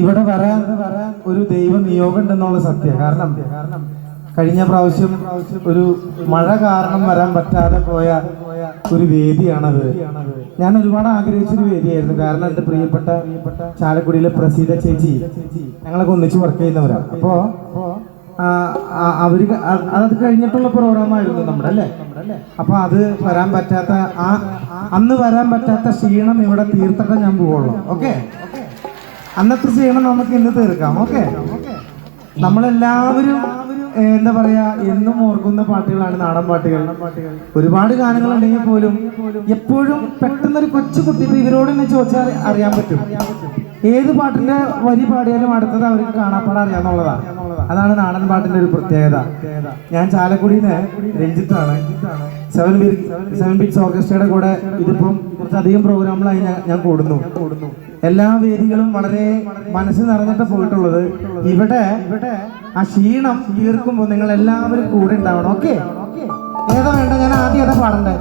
ഇവിടെ വരാൻ ഒരു ദൈവ നിയോഗം ഉണ്ടെന്നുള്ള സത്യം. കാരണം കഴിഞ്ഞ പ്രാവശ്യം ഒരു മഴ കാരണം വരാൻ പറ്റാതെ പോയ ഒരു വേദിയാണത്. ഞാൻ ഒരുപാട് ആഗ്രഹിച്ചൊരു വേദിയായിരുന്നു. കാരണം എൻ്റെ പ്രിയപ്പെട്ട ചാലക്കുടിയിലെ പ്രസീത ചേച്ചി ഞങ്ങളൊക്കെ ഒന്നിച്ച് വർക്ക് ചെയ്യുന്നവരാണ്. അപ്പോൾ അവര് അത് കഴിഞ്ഞിട്ടുള്ള പ്രോഗ്രാമായിരുന്നു നമ്മുടെ അല്ലേ. അപ്പൊ അത് വരാൻ പറ്റാത്ത അന്ന് വരാൻ പറ്റാത്ത ക്ഷീണം ഇവിടെ തീർത്തിട്ട് ഞാൻ പോവുള്ളൂ. ഓക്കെ, അന്നത്തെ ക്ഷീണം നമുക്ക് ഇന്ന് തീർക്കാം. ഓക്കെ, നമ്മളെല്ലാവരും എന്താ പറയാ, എന്നും ഓർക്കുന്ന പാട്ടുകളാണ് നാടൻ പാട്ടുകൾ. ഒരുപാട് ഗാനങ്ങൾ ഉണ്ടെങ്കിൽ പോലും എപ്പോഴും പെട്ടെന്നൊരു കൊച്ചു കുട്ടി ഇപ്പൊ ഇവരോട് തന്നെ ചോദിച്ചാൽ അറിയാൻ പറ്റും ഏത് പാട്ടിന്റെ വരി പാടിയാലും അടുത്തത് അവർക്ക് കാണാപ്പാടം അറിയാന്നുള്ളതാണ്. അതാണ് നാടൻ പാട്ടിന്റെ ഒരു പ്രത്യേകത. ഞാൻ ചാലക്കുടിന്ന് രഞ്ജിത്താണ്. സെവൻ ബീറ്റ്സ് ഓർക്കസ്ട്രയുടെ കൂടെ ഇതിപ്പം കുറച്ചധികം പ്രോഗ്രാമിലായി ഞാൻ കൂടുന്നു. എല്ലാ വേദികളും വളരെ മനസ്സ് നിറഞ്ഞിട്ട് പോയിട്ടുള്ളത്. ഇവിടെ ആ ക്ഷീണം തീർക്കുമ്പോൾ നിങ്ങൾ എല്ലാവരും കൂടെ ഉണ്ടാവണം. ഓക്കെ, ഏതാ വേണ്ട, ഞാൻ ആദ്യം ഏതാ പാടണ്ടേ?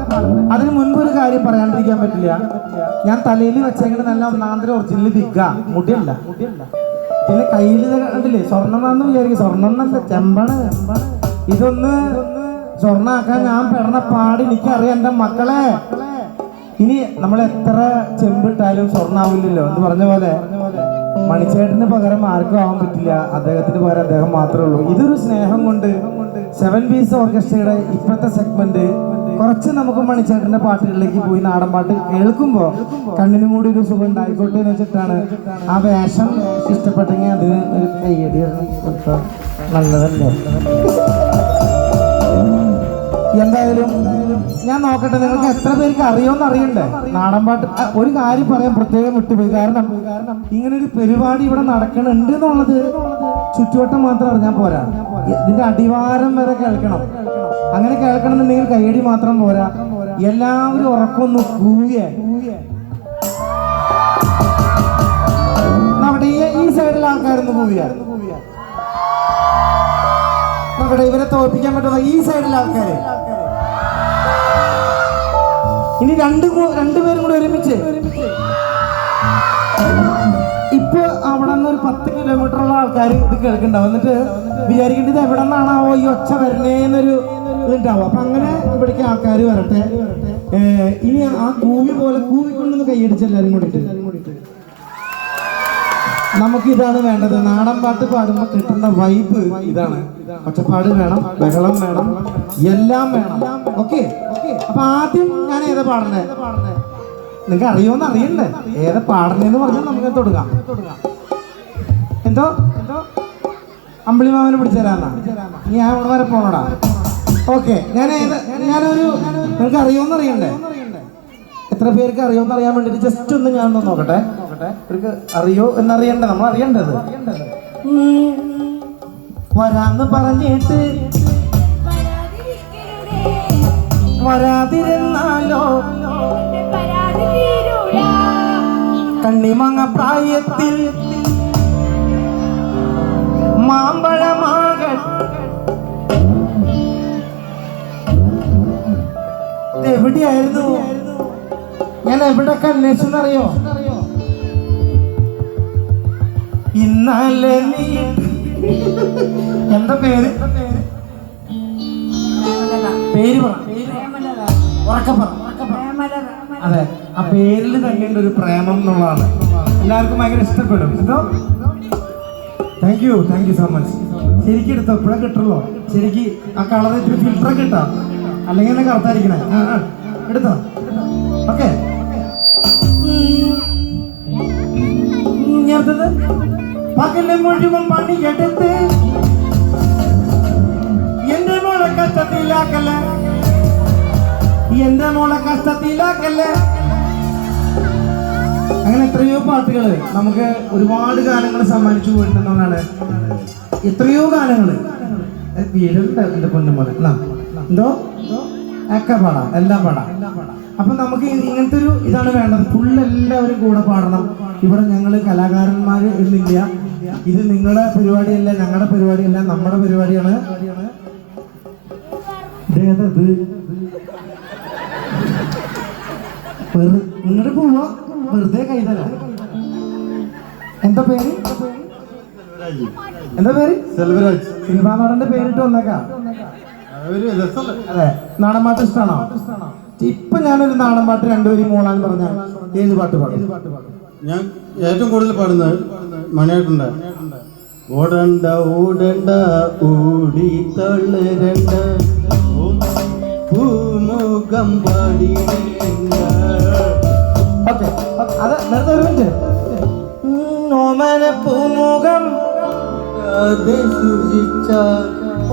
അതിന് മുൻപ് ഒരു കാര്യം പറയാണ്ടിരിക്കാൻ പറ്റില്ല. ഞാൻ തലയിൽ വെച്ചെങ്കിൽ നല്ല ഒന്നാന്തരം ഒറിജിനൽ ബിഗ്ഗ മുടിയല്ല. പിന്നെ കയ്യിൽ കണ്ടില്ലേ, സ്വർണ്ണമെന്ന് വിചാരിക്കും. സ്വർണ്ണം നല്ല ചെമ്പാണ്. ഇതൊന്ന് സ്വർണ്ണാക്കാൻ ഞാൻ പെടണ പാടി എനിക്കറിയാം. എൻ്റെ മക്കളെ, ഇനി നമ്മൾ എത്ര ചെമ്പിട്ടാലും സ്വർണ്ണാവില്ലല്ലോ എന്ന് പറഞ്ഞ പോലെ മണിച്ചേട്ടന് പകരം ആർക്കും ആവാൻ പറ്റില്ല. അദ്ദേഹത്തിന് പകരം അദ്ദേഹം മാത്രമേ ഉള്ളൂ. ഇതൊരു സ്നേഹം കൊണ്ട് സെവൻ ബീറ്റ്സ് ഓർക്കസ്ട്രയുടെ ഇപ്പോഴത്തെ സെഗ്മെന്റ് കുറച്ച് നമുക്ക് മണിച്ചേട്ടന്റെ പാട്ടുകളിലേക്ക് പോയി നാടൻ പാട്ട് കേൾക്കുമ്പോൾ കണ്ണിനും കൂടി ഒരു സുഖം ഉണ്ടായിക്കോട്ടെ എന്ന് വെച്ചിട്ടാണ്. ആ വേഷം ഇഷ്ടപ്പെട്ടെങ്കിൽ അതിന് ഒരു കയ്യടി നല്ലതല്ലേ. എന്തായാലും ഞാൻ നോക്കട്ടെ, നിങ്ങൾക്ക് എത്ര പേർക്ക് അറിയുമെന്ന് അറിയണ്ടേ നാടൻ പാട്ട്? ഒരു കാര്യം പറയാൻ പ്രത്യേകം വിട്ടുപോയി. കാരണം ഇങ്ങനെ ഒരു പരിപാടി ഇവിടെ നടക്കണുണ്ട് എന്നുള്ളത് ചുറ്റുവട്ടം മാത്രം അറിഞ്ഞാൽ പോരാ, ഇതിന്റെ അടിവാരം വരെ കേൾക്കണം. അങ്ങനെ കേൾക്കണം എന്നുണ്ടെങ്കിൽ കയ്യടി മാത്രം പോരാ, എല്ലാവരും ഉറക്കൊന്ന് കൂവിയേ. നമ്മുടെ ഈ സൈഡിലെ ആൾക്കാരൊന്ന് കൂവിയാ. നമ്മുടെ ഇവരെ തോൽപ്പിക്കാൻ പറ്റുന്ന ഈ സൈഡിലെ ആൾക്കാര്. ഇനി രണ്ടുപേരും കൂടെ ഒരുമിച്ച്. ഇപ്പൊ അവിടെ നിന്ന് ഒരു 10 കിലോമീറ്ററുള്ള ആൾക്കാർ ഇത് കേൾക്കുന്നുണ്ടാവും. എന്നിട്ട് വിചാരിക്കേണ്ടത് എവിടെ നിന്നാണാവോ ഈ ഒച്ച വരണേന്നൊരു ഇതുണ്ടാവും. അപ്പൊ അങ്ങനെ ഇവിടേക്ക് ആൾക്കാർ വരട്ടെ. ഇനി ആ കൂവി പോലെ കൂവിക്കൊണ്ടൊന്ന് കൈയടിച്ച് എല്ലാവരും കൂടിയിട്ട് നമുക്കിതാണ് വേണ്ടത്. നാടൻ പാട്ട് പാടുമ്പോൾ കിട്ടുന്ന വൈബ് ഇതാണ്. ഒച്ചപ്പാട് വേണം, ബഹളം വേണം, എല്ലാം വേണം. ഓക്കെ, അപ്പൊ ആദ്യം ഞാൻ ഏതാ പാടണ്ടേ? നിങ്ങൾക്ക് അറിയോന്ന് അറിയണ്ടേ ഏതാ പാടണേന്ന് പറഞ്ഞാൽ നമുക്ക് തുടങ്ങാം. എന്തോ അമ്പിളിമാവനെ പിടിച്ചേരാന്നാ ഞാൻ അവിടെ വരെ പോണോടാ. ഓക്കെ, ഞാനൊരു നിങ്ങൾക്ക് അറിയോന്ന് അറിയണ്ടേ? എത്ര പേർക്ക് അറിയോന്ന് അറിയാൻ വേണ്ടിട്ട് ജസ്റ്റ് ഒന്ന് ഞാൻ നോക്കട്ടെ. ഇവർക്ക് അറിയോ എന്നറിയണ്ടേ? നമ്മൾ അറിയണ്ടത്. വരാന്ന് പറഞ്ഞിട്ട് വരാതിരുന്നാലോ കണ്ണിമങ്ങ പ്രായത്തിൽ മാമ്പഴമാകൻ എവിടെയായിരുന്നു? ഞാൻ എവിടെയൊക്കെ അന്വേഷിച്ചെന്നറിയോ? ഇന്നലെ നീ എന്താ പേര്? പേര് പറ. അതെ, ആ പേരിൽ തന്നെയുണ്ട് ഒരു പ്രേമം എന്നുള്ളതാണ്. എല്ലാവർക്കും ഭയങ്കര ഇഷ്ടപ്പെടും. എന്തോ താങ്ക് യു സോ മച്ച്. ശരിക്കും എടുത്തോ, ഇപ്പോഴേ കിട്ടുള്ളൂ. ശരിക്ക് ആ കളർ ഇത്തിരി ഫിൽറ്ററൊക്കെ ഇട്ടോ, അല്ലെങ്കിൽ എന്നെ കറുത്തായിരിക്കണേ. എടുത്തോ. ഓക്കെ, പകല് മുഴുവൻ പണിയെടുത്ത് എന്റെ മോളെ കഷ്ടത്തിലാക്കല്ലേ, എന്റെ മോളെ കഷ്ടത്തിലാക്കല്ലേ. അങ്ങനെ എത്രയോ പാട്ടുകൾ നമുക്ക് ഒരുപാട് ഗാനങ്ങൾ സമ്മാനിച്ചു പോയിട്ടുണ്ടെന്നാണ്. എത്രയോ ഗാനങ്ങള് വീടുണ്ട് എന്റെ പൊന്നുമോനെ. എന്തോ ഒക്കെ പാടാം, എല്ലാം പാടാം. അപ്പൊ നമുക്ക് ഇങ്ങനത്തെ ഒരു ഇതാണ് വേണ്ടത്. ഫുള്ളെല്ലാവരും കൂടെ പാടണം. ഇവിടെ ഞങ്ങള് കലാകാരന്മാര് എന്നില്ല. ഇത് നിങ്ങളുടെ പരിപാടിയല്ല, ഞങ്ങളുടെ പരിപാടിയല്ല, നമ്മുടെ പരിപാടിയാണ്. ഇങ്ങോട്ട് പോവാ, വെറുതെ കൈതല. എന്താ പേര്? എന്താ പേര്? സെൽവരാജ്. സിനിമാ നടന്റെ പേരിട്ട് വന്നേക്കാം. അതെ, നാടൻപാട്ട് ഇഷ്ടമാണോ? ഇപ്പൊ ഞാനൊരു നാടൻപാട്ട് രണ്ടുപേരും മൂളാൻ പറഞ്ഞാൽ ഏത് പാട്ട് പാടും? ഞാൻ ഏറ്റവും കൂടുതൽ പാടുന്നത് മണിയായിട്ടുണ്ട്. ഓടണ്ട ഓടണ്ട ഓടി തളരണ്ട പൂമുഖം പാടിടേണ്ട. ഓക്കെ, അത് നേരത്തെ ഒരു മിനിറ്റ്. ഓമന പൂമുഖം സൂചിച്ച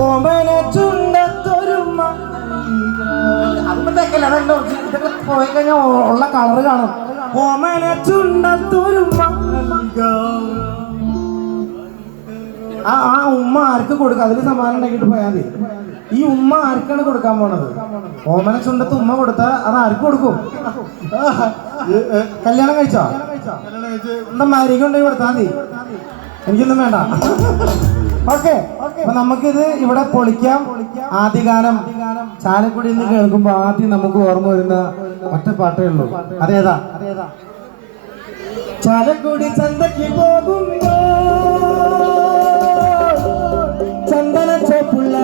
ഓമന ചുണ്ടത്തൊരുമ. അതുമ്പത്തേക്കല്ല, അതെന്റെ ഇതൊക്കെ പോയി കഴിഞ്ഞാൽ ഉള്ള കളറ് കാണും. ഓമന ചുണ്ടത്തൊരുമ. ആ ഉമ്മ ആർക്ക് കൊടുക്കുക? അതിന് സമാനം ഉണ്ടാക്കിയിട്ട് പോയാൽ മതി. ഈ ഉമ്മ ആർക്കാണ് കൊടുക്കാൻ പോണത്? ഓമന ചുണ്ടത്ത് ഉമ്മ കൊടുത്താൽ അത് ആർക്ക് കൊടുക്കും? കല്യാണം കഴിച്ചോ? എന്താ മാരിക ഉണ്ടെങ്കിൽ കൊടുത്താൽ മതി, എനിക്കൊന്നും വേണ്ട. ഓക്കെ, അപ്പൊ നമുക്കിത് ഇവിടെ പൊളിക്കാം. ആദ്യ ഗാനം ചാലക്കുടിയിൽ നിന്ന് കേൾക്കുമ്പോ ആദ്യം നമുക്ക് ഓർമ്മ വരുന്ന ഒറ്റ പാട്ടേ ഉള്ളൂ. അതേതാ? ചാലക്കുടി ചന്തയ്ക്ക് പോകുമ്പോ ചന്ദന ചോപ്പുള്ള